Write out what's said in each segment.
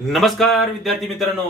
नमस्कार विद्यार्थी मित्रांनो,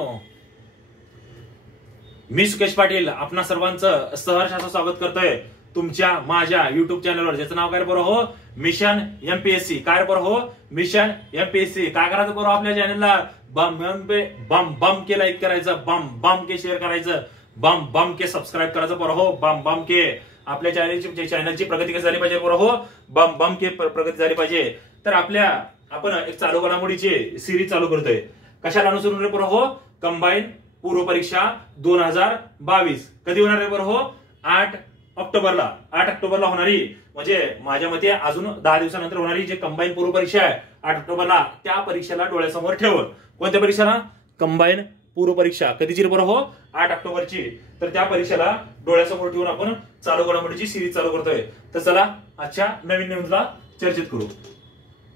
मी सुकेश पाटील आपणा सर्वांचं सहर्ष असं स्वागत करतोय तुमच्या माझ्या युट्यूब चॅनलवर, ज्याचं नाव काय बरं हो, मिशन एमपीएससी. काय बरं हो, मिशन एमपीएससी. काय करायचं बरं, आपल्या चॅनलला बम बम के लाईक करायचं, बम बम के शेअर करायचं, बम बम के सबस्क्राईब करायचं बरं हो, बम बम के. आपल्या चॅनलची प्रगती कशी झाली पाहिजे बरं हो, बम बम के प्रगती झाली पाहिजे. तर आपण एक चालू घडामोडीची सिरीज चालू करतोय. कशाला अनुसरून रे बरं हो, कंबाईन पूर्व परीक्षा 2022 कधी होणार आहे बरं हो, 8 ऑक्टोबरला होणारी, म्हणजे माझ्या मते अजून 10 दिवसानंतर होणारी जी कंबाईन पूर्व परीक्षा आहे 8 ऑक्टोबरला, त्या परीक्षेला डोळ्यासमोर ठेवून. कोणत्या परीक्षेला? कंबाईन पूर्व परीक्षा. कधीची बरं हो, 8 ऑक्टोबरची. तर त्या परीक्षेला डोळ्यासमोर ठेवून आपण चालू घडामोडीची सिरीज चालू करतोय. तर चला आजच्या नवीन न्यूजला चर्चेत करू.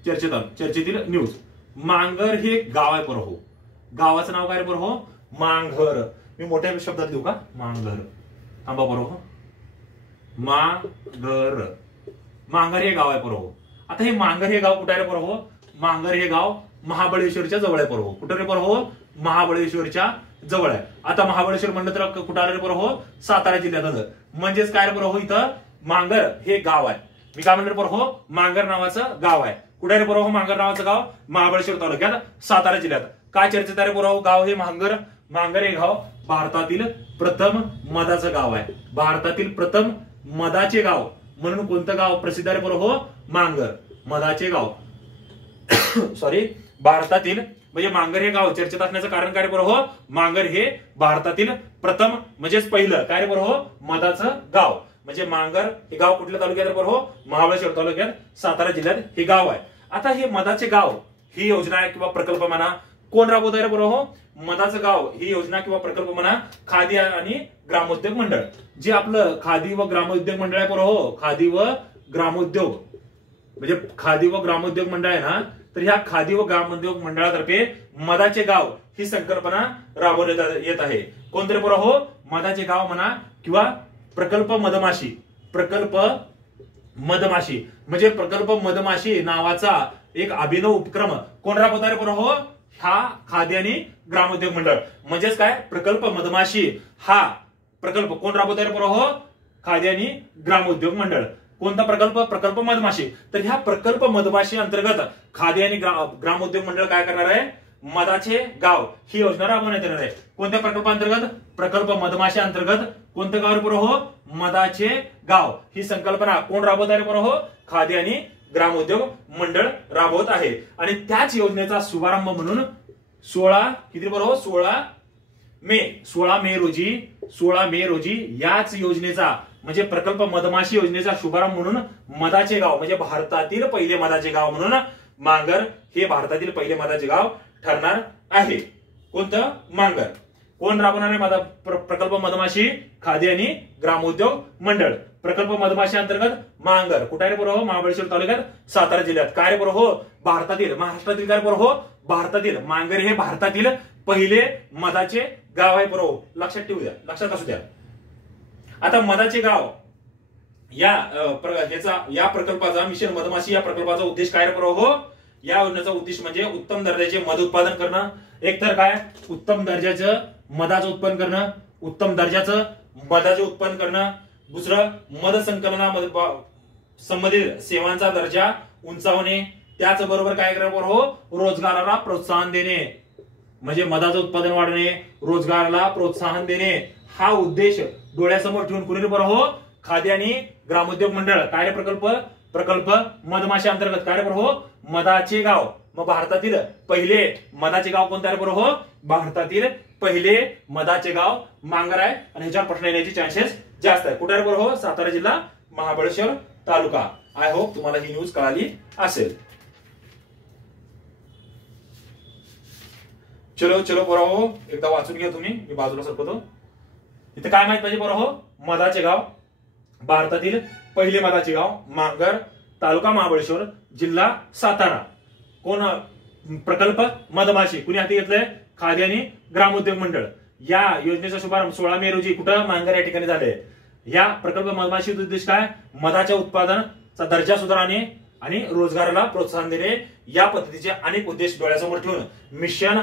चर्चेतील न्यूज. मांगर हे गाव आहे बरं हो, गावाचं नाव काय बरं हो, मांगर. मी मोठ्या शब्दात लिहू का, मांगर. थांबा बरं हो, मांगर हे गाव आहे बरं हो. आता हे मांगर हे गाव कुठे आहे बरं हो, मांगर हे गाव महाबळेश्वरच्या जवळ आहे बरं हो. कुठे रे बरं हो, महाबळेश्वरच्या जवळ आहे. आता महाबळेश्वर म्हणलं तर कुठं आलं बरं हो, सातारा जिल्ह्यात आलं. म्हणजेच काय बरं हो, इथं मांगर हे गाव आहे. मी काय म्हणलं बरं हो, मांगर नावाचं गाव आहे. कुठे रे बरं हो, मांगर नावाचं गाव महाबळेश्वर तालुक्यात सातारा जिल्ह्यात. काय चर्चेत आहे बरं हो, गाव हे मांगर हे गाव भारतातील प्रथम मधाचं गाव आहे. भारतातील प्रथम मधाचे गाव म्हणून कोणतं गाव प्रसिद्ध आहे बरं हो, मांगर मधाचे गाव. सॉरी, भारतातील म्हणजे मांगर हे गाव चर्चेत असण्याचं कारण काय बरं हो, मांगर हे भारतातील प्रथम म्हणजेच पहिलं काय बरं हो, मधाचं गाव. म्हणजे मांगर हे गाव कुठल्या तालुक्यात बरं हो, महाबळेश्वर तालुक्यात सातारा जिल्ह्यात हे गाव आहे. आता हे मधाचे गाव ही योजना आहे किंवा प्रकल्प म्हणा, कोण राबवत आहे बरं हो, मधाचं गाव ही योजना किंवा प्रकल्प म्हणा खादी आणि ग्रामोद्योग मंडळ. जे आपलं खादी व ग्रामोद्योग मंडळ आहे बरं हो, खादी व ग्रामोद्योग म्हणजे खादी व ग्रामोद्योग मंडळ आहे ना, तर ह्या खादी व ग्रामोद्योग मंडळातर्फे मधाचे गाव ही संकल्पना राबवण्यात येत आहे. कोणतरी बरं हो, मधाचे गाव म्हणा किंवा प्रकल्प मधमाशी म्हणजे प्रकल्प मधमाशी नावाचा एक अभिनव उपक्रम कोण राबवत आहे बरं हो, हा खादी आणि ग्रामोद्योग मंडळ. म्हणजेच काय, प्रकल्प मधमाशी हा प्रकल्प कोण राबवत आहे बरं हो, खादी आणि ग्रामोद्योग मंडळ. कोणता प्रकल्प मधमाशी. तर ह्या प्रकल्प मधमाशी अंतर्गत खादी आणि ग्रामोद्योग मंडळ काय करणार आहे, मधाचे गाव ही योजना राबवण्यात येणार आहे. कोणत्या प्रकल्पांतर्गत, प्रकल्प मधमाशी अंतर्गत कोणतं गाव बरं हो, मधाचे गाव ही संकल्पना कोण राबवत आहे बरं हो, खादी आणि ग्रामोद्योग मंडळ राबवत आहे. आणि त्याच योजनेचा शुभारंभ म्हणून 16 मे रोजी याच योजनेचा म्हणजे प्रकल्प मधमाशी योजनेचा शुभारंभ म्हणून मधाचे गाव म्हणजे भारतातील पहिले मधाचे गाव म्हणून मांगर हे भारतातील पहिले मधाचे गाव ठरणार आहे. कोणतं, मांगर. कोण राबवणार आहे प्रकल्प मधमाशी, खादी आणि ग्रामोद्योग मंडळ. प्रकल्प मधमाशी अंतर्गत मांगर कुठे आहे बरं हो, महाबळेश्वर तालुक्यात सातारा जिल्ह्यात. काय बरं हो, महाराष्ट्रातील काय बरं हो, भारतातील मांगर हे भारतातील पहिले मधाचे गाव आहे बरं हो. लक्षात ठेवू द्या, लक्षात असू द्या. आता मधाचे गाव या प्रकल्पाचा मिशन मधमाशी या प्रकल्पाचा उद्देश काय बरं हो, या योजनेचा उद्देश म्हणजे उत्तम दर्जाचे मध उत्पादन करणं. एक तर काय, उत्तम दर्जाचं मधाचं उत्पन्न करणं, उत्तम दर्जाचं मधाचे उत्पन्न करणं. दुसरं, मध संकलनामध्ये संबंधित सेवांचा दर्जा उंचावणे. त्याचबरोबर काय करा बरं हो, रोजगाराला प्रोत्साहन देणे. म्हणजे मधाचं उत्पादन वाढणे, रोजगाराला प्रोत्साहन देणे हा उद्देश डोळ्यासमोर ठेवून कुणी बरं हो, खादी आणि ग्रामोद्योग मंडळ काय प्रकल्प मधमाशी अंतर्गत काय बरं हो, मधाचे गाव. मग भारतातील पहिले मधाचे गाव कोणते आहे बरं हो, भारतातील पहिले मधाचे गाव मांगर आहे. आणि ह्याच्यावर प्रश्न येण्याचे चान्सेस जास्त आहे. कुठे आहे बरं हो, सातारा जिल्हा, महाबळेश्वर तालुका. आय होप तुम्हाला ही न्यूज कळाली असेल. चलो बरं हो, एकदा वाचून घ्या तुम्ही, मी बाजूला सरकवतो. इथे काय माहित पाहिजे बरं हो, मधाचे गाव, भारतातील पहिले मधाचे गाव मांगर, तालुका महाबळेश्वर, जिल्हा सातारा. कोण प्रकल्प मधमाशी कुणी हाती घेतलंय, खादी आणि ग्रामोद्योग मंडळ. या योजनेचा शुभारंभ 16 मे रोजी कुठं, मांगर या ठिकाणी झाले. या प्रकल्प मधमाशी उद्देश काय, मधाच्या उत्पादनाचा दर्जा सुधारणे आणि रोजगाराला प्रोत्साहन देणे. या पद्धतीचे अनेक उद्देश डोळ्यासमोर ठेवून मिशन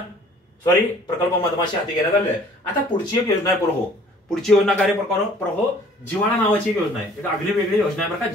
प्रकल्प मधमाशी हाती घेण्यात आले. आता पुढची एक योजना आहे प्रहो. पुढची योजना कार्य प्रहो जिव्हाळा नावाची एक योजना आहे. एक आगळी वेगळी योजना आहे बरं का.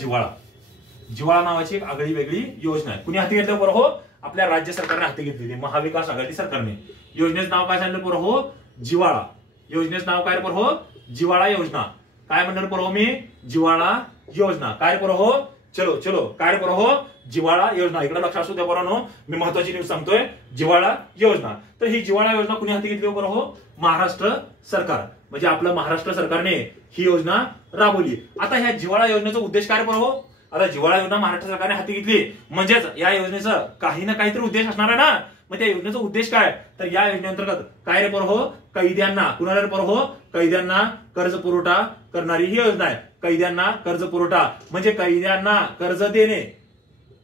जिव्हाळा नावाची एक आगळी वेगळी योजना आहे. कुणी हाती घेतलं प्रहो? आपल्या राज्य सरकारने हाती घेतलेली, महाविकास आघाडी सरकारने. योजनेचं नाव काय सांगितलं प्रहो? जिव्हाळा. योजनेचं नाव काय प्रहो? जिव्हाळा योजना. काय म्हणणार प्रहो मी? जिव्हाळा योजना. काय प्रहो? चलो काय प्रहो? जिव्हाळा योजना. इकडे लक्ष असू द्या बरोबर. मी महत्वाची न्यूज सांगतोय. जिव्हाळा योजना. तर ही जिव्हाळा योजना कुणी हाती घेतली प्रहो? महाराष्ट्र सरकार. म्हणजे आपलं महाराष्ट्र सरकारने ही योजना राबवली. आता ह्या जिव्हाळा योजनेचा उद्देश काय प्रहो? आता जिव्हाळा योजना महाराष्ट्र सरकारने हाती घेतली म्हणजेच या योजनेचं काही ना काहीतरी उद्देश असणार आहे ना. मग त्या योजनेचा उद्देश काय? तर या योजनेअंतर्गत काय रे प्रहो? कैद्यांना, कुणाला रे प्रहो? कैद्यांना कर्ज पुरवठा करणारी ही योजना आहे. कैद्यांना कर्ज पुरवठा म्हणजे कैद्यांना कर्ज देणे.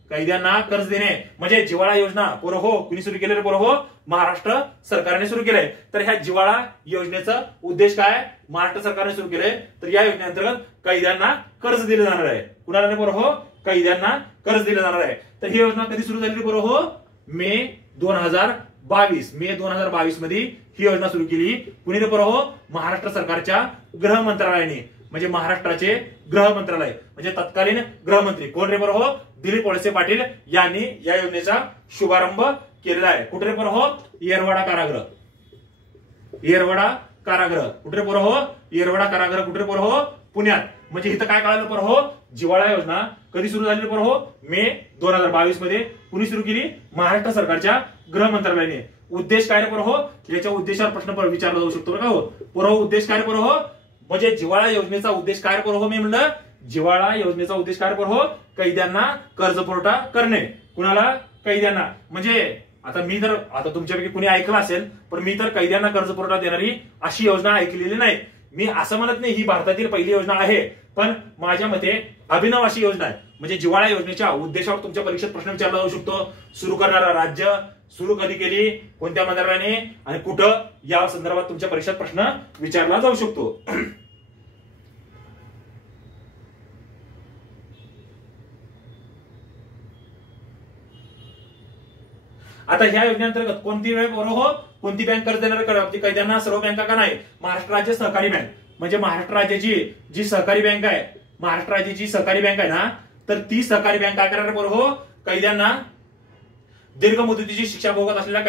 कैद्यांना कर्ज देणे म्हणजे जिव्हाळा योजना प्रहो कुणी सुरू केले रे प्रहो? महाराष्ट्र सरकारने सुरू केलंय. तर ह्या जिव्हाळा योजनेचा उद्देश काय? महाराष्ट्र सरकारने सुरू केलंय. तर या योजनेअंतर्गत कैद्यांना कर्ज दिले जाणार आहे. कुणाला रे प्रहो? कैद्यांना कर्ज दिले जाणार आहे. तर ही योजना कधी सुरू झाली प्रहो? मे 2022 मध्ये ही योजना सुरू केली. कुणी रे प्रहो? महाराष्ट्र सरकारच्या गृह मंत्रालयाने. म्हणजे महाराष्ट्राचे गृह मंत्रालय म्हणजे तत्कालीन गृहमंत्री कोण रे प्रहो? दिलीप वळसे पाटील यांनी या योजनेचा शुभारंभ केलेला आहे. कुठे रे प्रहो? येरवडा कारागृह. येरवडा कारागृह कुठे रे प्रहो? येरवडा कारागृह कुठे रे प्रहो? पुण्यात. म्हणजे इथं काय कळालं प्रहो? जिव्हाळा योजना कधी सुरू झाली प्रहो? मे 2022 मध्ये. कुणी सुरू केली? महाराष्ट्र सरकारच्या गृह मंत्रालयाने. उद्देश काय रे प्रहो? याच्या उद्देशावर प्रश्न विचारला जाऊ शकतो बरं का हो. प्रहो उद्देश काय प्रहो? म्हणजे जिव्हाळा योजनेचा उद्देश काय प्रहो? मी म्हणलं जिव्हाळा योजनेचा उद्देश काय प्रहो? कैद्यांना कर्ज पुरवठा करणे. कुणाला? कैद्यांना. म्हणजे आता तुमच्यापैकी कुणी ऐकलं असेल पण मी तर कैद्यांना कर्ज पुरवठा देणारी अशी योजना ऐकलेली नाही. मी असं म्हणत नाही ही भारतातील पहिली योजना आहे पण माझ्या मते अभिनव अशी योजना आहे. म्हणजे जिव्हाळा योजनेच्या उद्देशावर तुमच्या परीक्षेत प्रश्न विचारला जाऊ शकतो. सुरू करणारा राज्य, सुरू कधी केली, कोणत्या मंत्रालयाने आणि कुठं, या संदर्भात तुमच्या परीक्षेत प्रश्न विचारला जाऊ शकतो. आता ह्या योजनेअंतर्गत कोणती कोणती बँक कर्ज देणार कैद्यांना? सर्व बँका का नाही? महाराष्ट्र राज्य सहकारी बँक. म्हणजे महाराष्ट्र राज्याची जी सहकारी बँक आहे, महाराष्ट्र राज्याची सहकारी बँक आहे ना, तर ती सहकारी बँक काय करणार प्रहो? कैद्यांना दीर्घ मुदतीची शिक्षा भोगत असलेल्या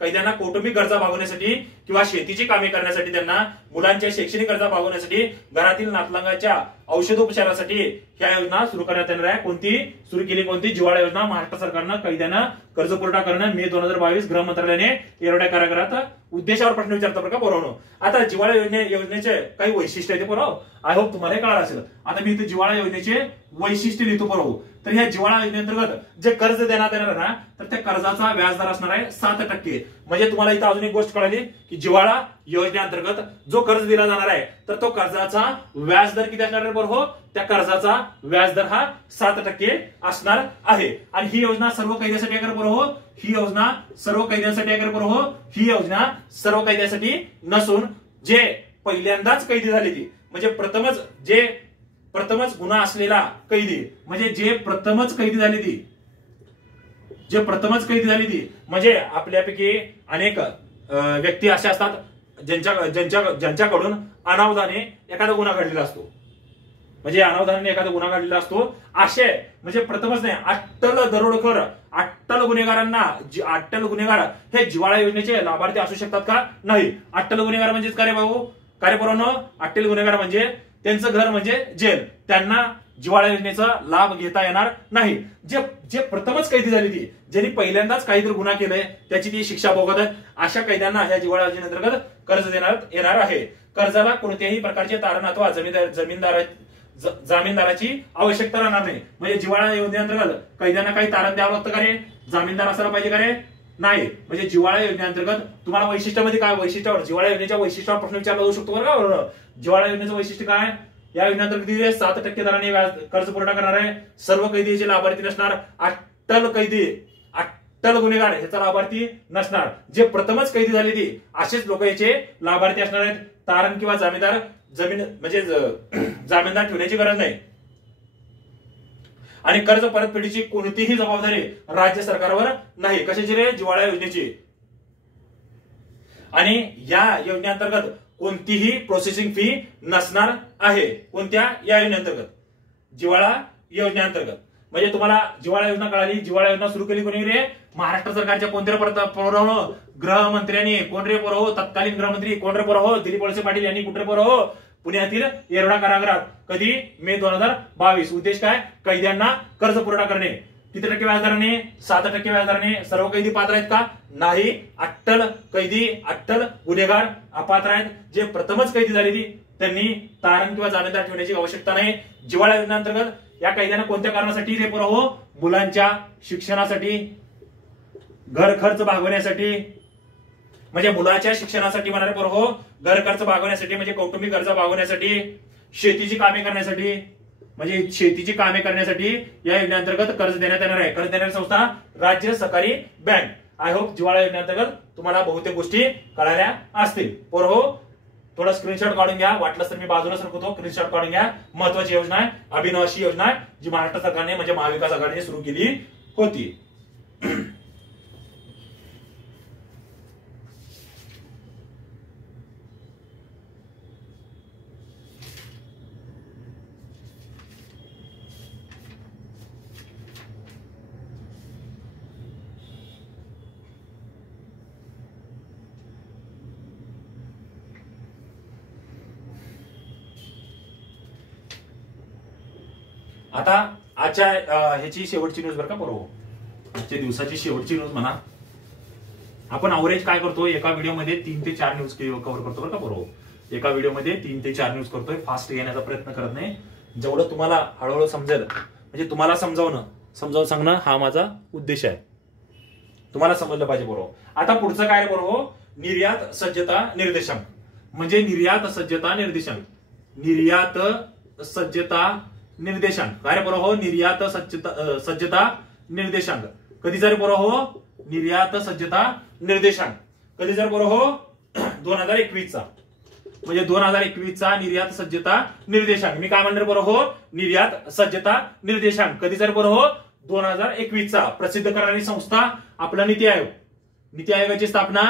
कैद्यांना कौटुंबिक गरजा भागवण्यासाठी किंवा शेतीची कामे करण्यासाठी, त्यांना मुलांच्या शैक्षणिक गरजा भागवण्यासाठी, घरातील नातलंगाच्या औषधोपचारासाठी ह्या योजना सुरू करण्यात येणार आहे. कोणती सुरू केली? कोणती? जिव्हाळा योजना. महाराष्ट्र सरकारनं कैद्यांना कर्ज पुरवठा करणं. मे 2022 गृह मंत्रालयाने येरवड्या कारागृहात. उद्देशावर प्रश्न विचारता बरं का पोरांनो. आता जिव्हाळा योजनेचे काही वैशिष्ट्य आहे ते पोराव. आय होप तुम्हाला हे कळालं असेल. आता मी इथे जिव्हाळा योजनेचे वैशिष्ट्य लिहितो पोराव. तर ह्या जिव्हाळा योजनेअंतर्गत जे कर्ज देण्यात येणार ना, तर त्या कर्जाचा व्याजदर असणार आहे 7%. म्हणजे तुम्हाला इथं अजून एक गोष्ट कळाली की जिव्हाळा योजनेअंतर्गत जो कर्ज दिला जाणार आहे तर तो कर्जाचा व्याजदर किती असणार आहे बरोबर? त्या कर्जाचा व्याजदर हा 7% असणार आहे. आणि ही योजना सर्व कैद्यांसाठी आहे बरोबर? ही योजना सर्व कैद्यांसाठी आहे बरोबर? ही योजना सर्व कैद्यांसाठी नसून जे पहिल्यांदाच कैदी झाली ती, म्हणजे प्रथमच गुन्हा असलेला कैदी, म्हणजे जे प्रथमच कैदी झाली ती, म्हणजे आपल्यापैकी अनेक व्यक्ती अशा असतात ज्यांच्याकडून अनावधाने एखादा गुन्हा घडलेला असतो. म्हणजे अनावधानाने एखादा गुन्हा घडलेला असतो. असे म्हणजे प्रथमच नाही, अट्टल दरोडेखोर, अट्टल गुन्हेगार हे जिव्हाळा योजनेचे लाभार्थी असू शकतात का? नाही. अट्टल गुन्हेगार म्हणजेच काय रे भाऊ? काय रे पोरांनो? अट्टल गुन्हेगार म्हणजे त्यांचं घर म्हणजे जेल. त्यांना जिव्हाळा योजनेचा लाभ घेता येणार नाही. जे प्रथमच कैदी झाली ती, ज्यांनी पहिल्यांदाच काहीतरी गुन्हा केलाय, त्याची ती शिक्षा भोगत आहे, अशा कैद्यांना ह्या जिव्हाळा योजनेअंतर्गत कर्ज देण्यात येणार आहे. कर्जाला कोणत्याही प्रकारचे तारण अथवा जामीनदाराची आवश्यकता राहणार नाही. म्हणजे जिव्हाळा योजनेअंतर्गत कैद्यांना काही तारण द्यावं लागतं का रे? जामीनदार असायला पाहिजे का रे? नाही. म्हणजे जिव्हाळा योजनेअंतर्गत तुम्हाला वैशिष्ट्यामध्ये काय वैशिष्ट्यावर, जिव्हाळा योजनेच्या वैशिष्ट्यावर प्रश्न विचारला जाऊ शकतो बरं का? जिव्हाळा योजनेचं वैशिष्ट्य काय? या योजनेअंतर्गत 7% दराने कर्ज पुरवठा करणार आहे. सर्व कैदीचे लाभार्थी नसणार. अट्टल गुन्हेगार ह्याचा लाभार्थी नसणार. जे प्रथमच कैदी झाले ती असेच लोक याचे लाभार्थी असणार आहेत. तारण किंवा जामीनदार ठेवण्याची गरज नाही. आणि कर्ज परतफेडीची कोणतीही जबाबदारी राज्य सरकारवर नाही. कशाची रे? जिव्हाळा योजनेची. आणि या योजनेअंतर्गत कोणतीही प्रोसेसिंग फी नसणार आहे. कोणत्या? या योजनेअंतर्गत, जिव्हाळा योजनेअंतर्गत. म्हणजे तुम्हाला जिव्हाळा योजना कळाली. जिव्हाळा योजना सुरू केली कोणी रे? महाराष्ट्र सरकारच्या कोणत्या पोराव? गृहमंत्र्यांनी. कोण रे पोराव? तत्कालीन गृहमंत्री कोण रे पोराव? दिलीप वळसे पाटील यांनी. कुठे पोराव? पुण्यातील येरवडा कारागृहात. कधी? मे 2022. उद्देश काय? कैद्यांना कर्ज पुरवठा करणे. किती टक्के व्याजदराने? 7% व्याजदराने. सर्व कैदी पात्र आहेत का? नाही. अट्टल कैदी, अट्टल गुन्हेगार अपात्र आहेत. जे प्रथमच कैदी झालेली त्यांनी तारण किंवा जामीनदार ठेवण्याची आवश्यकता नाही. जिव्हाळा योजनेअंतर्गत या कैद्यांना कोणत्या कारणासाठी रे पोराव? मुलांच्या शिक्षणासाठी, घर खर्च भागवण्यासाठी, म्हणजे मुलाच्या शिक्षणासाठी म्हणा रे पोराव, घर खर्च भागवण्यासाठी म्हणजे कौटुंबिक गरजा भागवण्यासाठी, शेतीची कामे करण्यासाठी, म्हणजे शेतीची कामे करण्यासाठी या योजनेअंतर्गत कर्ज देण्यात येणार आहे. कर्ज देणारी संस्था राज्य सहकारी बँक. आय होप जिव्हाळा योजनेअंतर्गत तुम्हाला बहुतेक गोष्टी कळाल्या असतील. पोरहो, थोडा स्क्रीनशॉट काढून घ्या. वाटलंच तर मी बाजूला सरकवतो, स्क्रीनशॉट काढून घ्या. महत्वाची योजना आहे, अभिनव अशी योजना आहे जी महाराष्ट्र सरकारने म्हणजे महाविकास आघाडीने सुरू केली होती. आता आजच्या ह्याची शेवटची न्यूज बरं का बरोबर, आजच्या दिवसाची शेवटची न्यूज म्हणा. आपण अवरेज काय करतो, एका व्हिडिओमध्ये 3 ते 4 न्यूज कव्हर करतो बरं का बरोबर. एका व्हिडिओमध्ये 3 ते 4 न्यूज करतोय. फास्ट येण्याचा प्रयत्न करत नाही. जेवढं तुम्हाला हळूहळू समजेल, म्हणजे तुम्हाला समजावून सांगणं हा माझा उद्देश आहे. तुम्हाला समजलं पाहिजे बरोबर. आता पुढचं काय बरोबर, निर्यात सज्जता निर्देशांक. म्हणजे निर्यात सज्जता निर्देशांक, निर्यात सज्जता निर्देशांक काय बरोबर, निर्यात सज्जता निर्देशांक कधी जर बरोबर, निर्यात सज्जता निर्देशांक कधी जर बरोबर 2021चा, म्हणजे 2021चा निर्यात सज्जता निर्देशांक. मी काय म्हणणार बरोबर, निर्यात सज्जता निर्देशांक कधी जर बरोबर 2021चा. प्रसिद्ध करणारी संस्था आपला नीती आयोग. नीती आयोगाची स्थापना,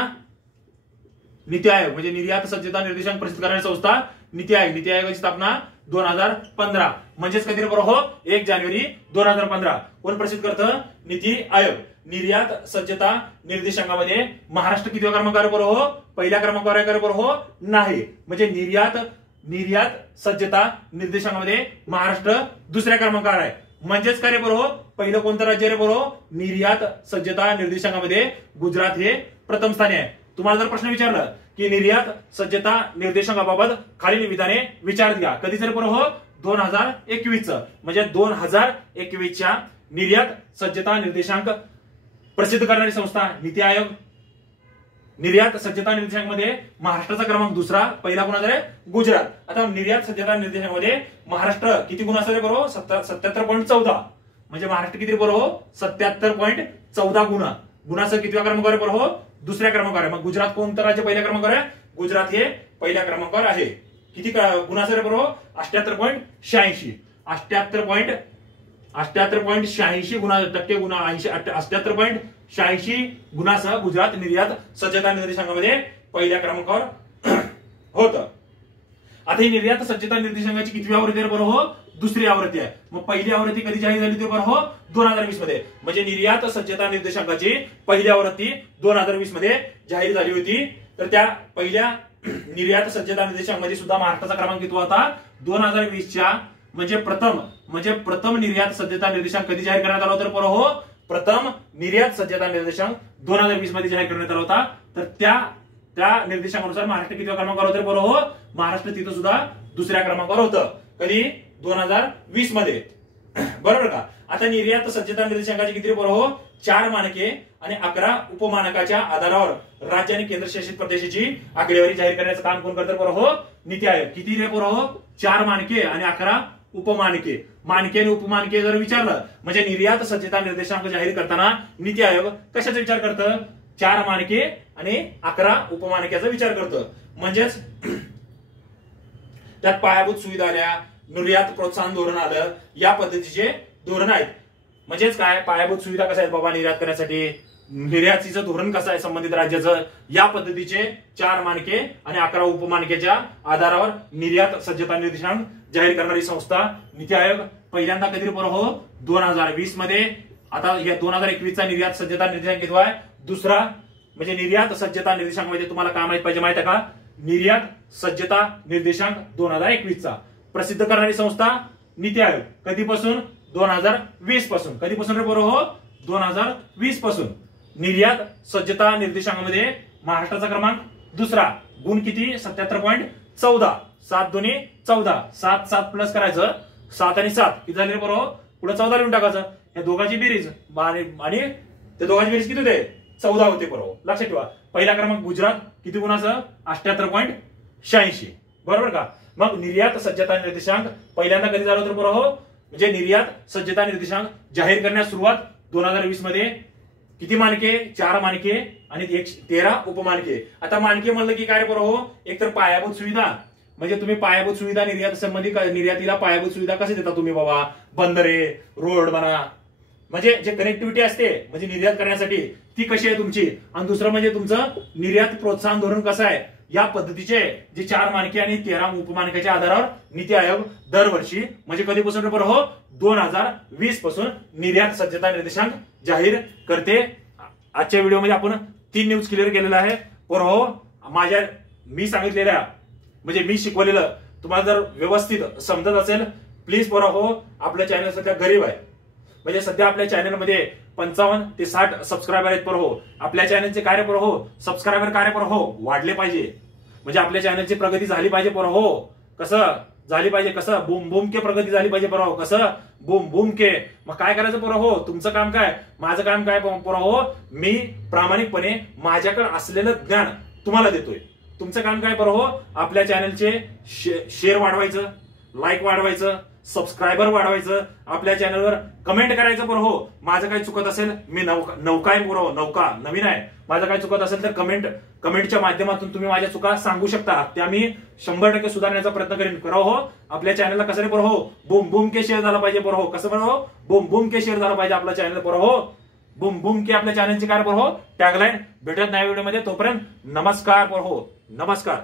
नीती आयोग म्हणजे निर्यात सज्जता निर्देशांक प्रसिद्ध करणारी संस्था नीती आयोग. नीती आयोगाची स्थापना 2015, म्हणजेच कधी बरोबर 1 जानेवारी 2015. कोण प्रसिद्ध करतं? नीती आयोग. निर्यात सज्जता निर्देशांकामध्ये महाराष्ट्र कितव्या क्रमांकावर बरोबर? पहिल्या क्रमांकावर बरोबर नाही. म्हणजे निर्यात सज्जता निर्देशांकामध्ये महाराष्ट्र दुसऱ्या क्रमांकावर आहे. म्हणजेच काय रे बरोबर, पहिलं कोणतं राज्य रे बरोबर? निर्यात सज्जता निर्देशांकामध्ये गुजरात हे प्रथम स्थानी आहे. तुम्हाला जर प्रश्न विचारला की निर्यात सज्जता निर्देशांकाबाबत खालील विधाने विचारात घ्या, कधी जर बरोबर 2021चं, म्हणजे 2021च्या निर्यात सज्जता निर्देशांक प्रसिद्ध करणारी संस्था नीती आयोग. निर्यात सज्जता निर्देशांकामध्ये महाराष्ट्राचा क्रमांक दुसरा, पहिला कोणाचा आहे? गुजरात. आता निर्यात सज्जता निर्देशांकामध्ये महाराष्ट्र किती गुण असेल बरोबर? 77.14. म्हणजे महाराष्ट्र किती बरोबर? 77.14 गुणाचं कितव्या क्रमांकावर बरोबर? दुसऱ्या क्रमांकावर आहे. मग गुजरात कोणतं राज्य पहिल्या क्रमांकावर आहे? गुजरात हे पहिल्या क्रमांकावर आहे. किती गुणाचं बरोबर? 78.86. 78.86 गुणा 88.86 गुणासह गुजरात निर्यात सज्जता निर्देशांकामध्ये पहिल्या क्रमांकावर होतं. आता ही निर्यात सज्जता निर्देशांकाची कितवी आवृत्ती आहे बरोबर? दुसरी आवृत्ती आहे. मग पहिली आवृत्ती कधी जाहीर झाली ते बरोबर 2020 मध्ये. म्हणजे निर्यात सज्जता निर्देशांकाची पहिली आवृत्ती 2020 मध्ये जाहीर झाली होती. तर त्या पहिल्या निर्यात सज्जता निर्देशांकामध्ये सुद्धा महाराष्ट्राचा क्रमांक किती होता? 2020च्या म्हणजे प्रथम निर्यात सज्जता निर्देशांक कधी जाहीर करण्यात आला होता बरोबर? प्रथम निर्यात सज्जता निर्देशांक 2020 मध्ये जाहीर करण्यात आला होता. तर त्या निर्देशांकानुसार महाराष्ट्र किती क्रमांकावर होतं बरोबर? महाराष्ट्र तिथं सुद्धा दुसऱ्या क्रमांकावर होतं. कधी? 2020 मध्ये. बरोबर का? आता निर्यात सज्जता निर्देशांकाची किती बरोबर? 4 मानके आणि 11 उपमानकाच्या आधारावर राज्य आणि केंद्रशासित प्रदेशाची आकडेवारी जाहीर करण्याचं काम कोण करतं बरोबर? नीती आयोग. किती रे बरोबर? 4 मानके आणि 11 उपमानके. मानके आणि उपमानके जर विचारलं म्हणजे निर्यात सज्जता निर्देशांक जाहीर करताना नीती आयोग कशाचा विचार करतं? 4 मानके आणि 11 उपमानकेचा विचार करतं. म्हणजेच त्यात पायाभूत सुविधा आल्या, निर्यात प्रोत्साहन धोरण आलं, या पद्धतीचे धोरण आहेत. म्हणजेच काय, पायाभूत सुविधा कशा आहेत बाबा निर्यात करण्यासाठी? निर्यातीचं धोरण कसं आहे संबंधित राज्याचं, या पद्धतीचे 4 मानके आणि 11 उपमानकेच्या आधारावर निर्यात सज्जता निर्देशांक जाहीर करणारी संस्था नीती आयोग पहिल्यांदा कधी हो 2020 मध्ये. आता या 2021चा निर्यात सज्जता निर्देशांक किती आहे, दुसरा. म्हणजे निर्यात सज्जता निर्देशांक मध्ये तुम्हाला काय माहित पाहिजे माहिती आहे का, निर्यात सज्जता निर्देशांक 2021चा प्रसिद्ध करणारी संस्था नीती आयोग. कधीपासून, 2020 पासून. कधीपासून रे बरोबर हो, 2020 पासून. निर्यात सज्जता निर्देशांकामध्ये महाराष्ट्राचा क्रमांक दुसरा. गुण किती, 77.14. 7 दुनी 14. 7 प्लस करायचं, 7 आणि 7 किती झाले बरोबर, पुढे 14 लिहून टाकायचं. या दोघांची बेरीज आणि त्या दोघांची बेरीज किती होते, 14 होते बरोबर. लक्षात ठेवा. पहिला क्रमांक गुजरात, किती गुणाचं, 78.86. बरोबर का. मग निर्यात सज्जता निर्देशांक पहिल्यांदा कधी झालं होतं बरोबर, म्हणजे निर्यात सज्जता निर्देशांक जाहीर करण्यास सुरुवात 2020 मध्ये. किती मानके, 4 मानके आणि 13 उपमानके. आता मानके म्हणलं की काय बरोबर, एक तर पायाभूत सुविधा, म्हणजे तुम्ही पायाभूत सुविधा निर्यात संबंधी निर्यातीला पायाभूत सुविधा कसे देता तुम्ही बाबा, बंदरे, रोड म्हणा, म्हणजे जे कनेक्टिव्हिटी असते म्हणजे निर्यात करण्यासाठी ती कशी आहे तुमची. आणि दुसरं म्हणजे तुमचं निर्यात प्रोत्साहन धोरण कसं आहे. या पद्धतीचे जे 4 मानके आणि 13 उपमानकाच्या आधारावर नीती आयोग दरवर्षी म्हणजे कधीपासून बरोबर 2020 पासून निर्यात सज्जता निर्देशांक जाहीर करते. आजच्या व्हिडिओमध्ये आपण 3 न्यूज क्लिअर केलेला आहे. माझ्या मी सांगितलेल्या म्हणजे मी शिकवलेलं तुम्हाला जर व्यवस्थित समजत असेल, प्लीज आपल्या चॅनल सध्या गरीब आहे, म्हणजे सध्या आपल्या चॅनलमध्ये 55 ते 60 सबस्क्रायबर आहेत. आपल्या चॅनलचे कार्य सबस्क्रायबर कार्य वाढले पाहिजे, म्हणजे आपल्या चॅनलची प्रगती झाली पाहिजे. कसं झाली पाहिजे, कसं बूम बूम के प्रगती झाली पाहिजे. कसं बूम बूम के. मग काय करायचं तुमचं काम काय, माझं काम काय मी प्रामाणिकपणे माझ्याकडे असलेलं ज्ञान तुम्हाला देतोय. तुमचं काम काय आपल्या चॅनलचे शेअर वाढवायचं, लाईक वाढवायचं, सबस्क्रायबर वाढवायचं, आपल्या चॅनलवर कमेंट करायचं. माझं काही चुकत असेल, मी नौका आहे नौका नवीन आहे, माझं काही चुकत असेल तर कमेंटच्या माध्यमातून तुम्ही माझ्या चुका सांगू शकता, त्या मी 100% सुधारण्याचा प्रयत्न करेन. आपल्या चॅनलला कसं रे बूम बूम के शेअर झाला पाहिजे. कसं बूम बूम के शेअर झाला पाहिजे आपल्या चॅनल. बूम बूम के आपल्या चॅनलची काय टॅगलाईन. भेटत नाही व्हिडिओमध्ये, तोपर्यंत नमस्कार. नमस्कार.